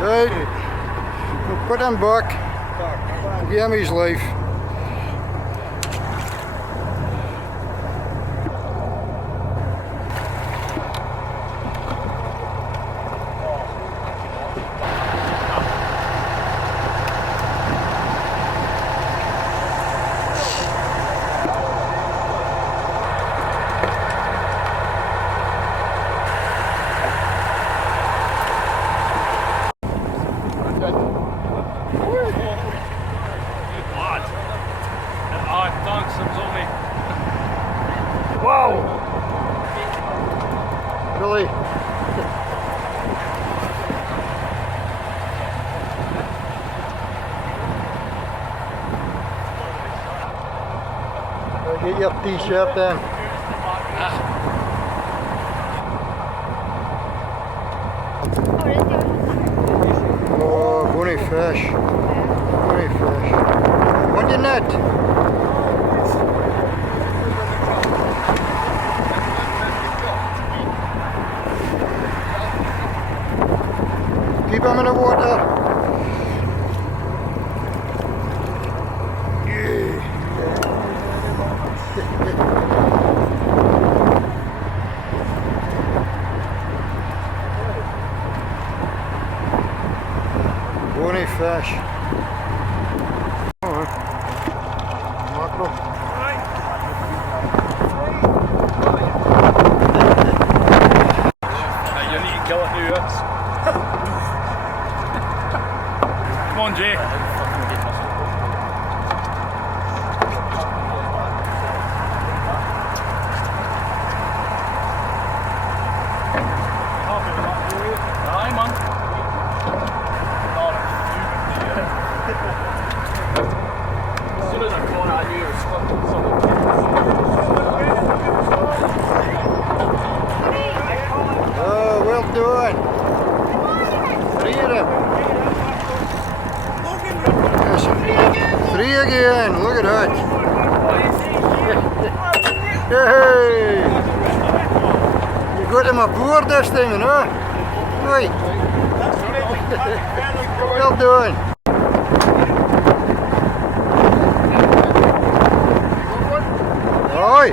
Right, we'll put him back. Give him his life. Wow! Really? I'll get you up T-shirt then. Oh, bunny fish. Bunny fish. What your net? Keep them in the water. Bunny fish. Mackerel. You need to kill it now. Come on, Jay. Aye, man. As soon as I caught it, I knew it was something. Oh, well done. Three of them. Three again, look at that. Hey! You got him aboard this thing, you know? Right. Well done. Aye.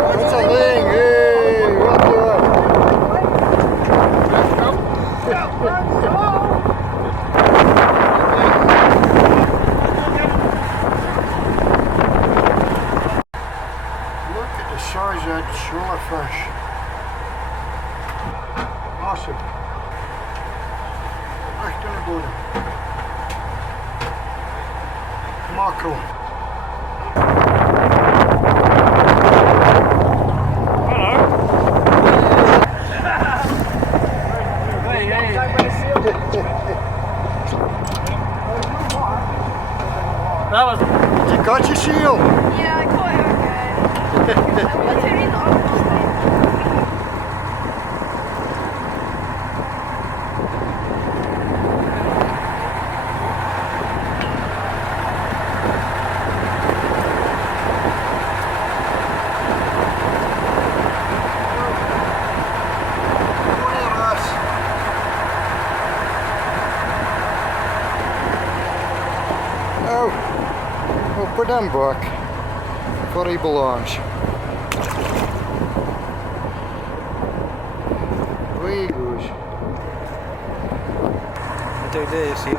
That's a ling, hey, well done. Look at the size of that swordfish. Awesome. Right on the bottom. Mackerel. That was. Did you catch your seal? Yeah, I caught her good. I put her in the office. We'll put him back where he belongs. Away he goes. What do you do, see?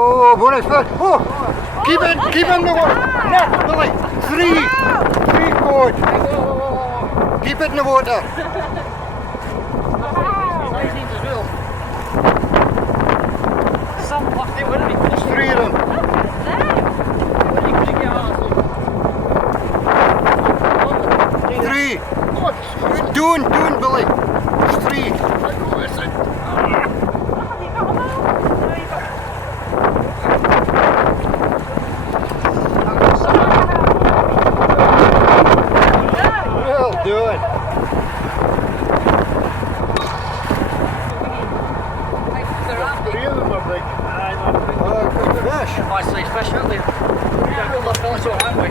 Oh, bonus fish. Oh, keep in the water. No, Billy. Three cod. Keep it in the water. There's three of them. Three. Don't, Billy. There's three. Well done. Three of them are big. Oh, good fish. Nice sized fish, aren't they? Yeah, we'll have fellas on, haven't we?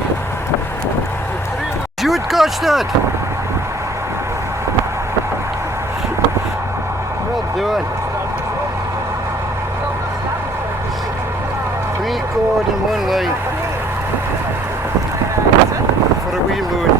Jude catch that. Well done. Three cod in one line for a wee load.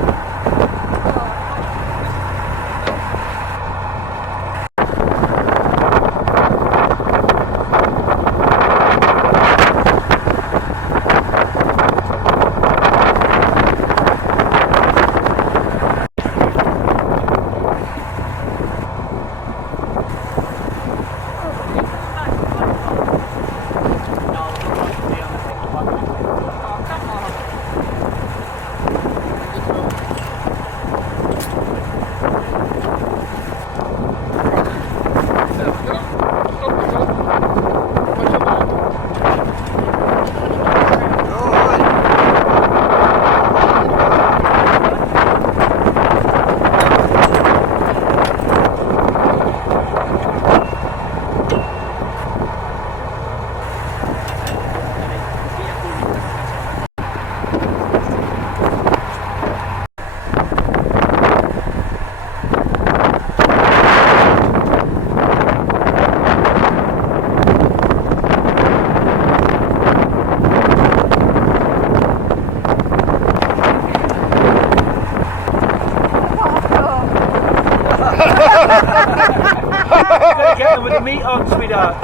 Get them with the meat on, sweetheart.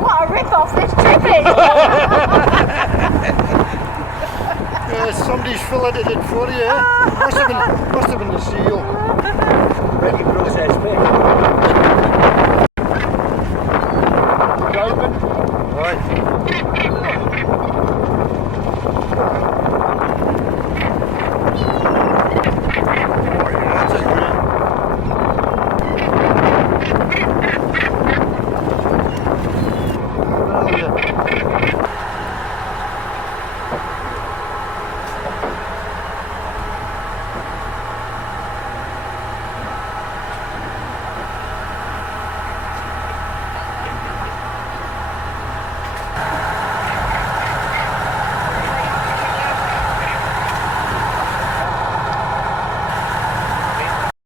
What a rip-off this trip is! Yeah, somebody's filleted it for you. Eh? Must have been the seal. Ready process fish. Right.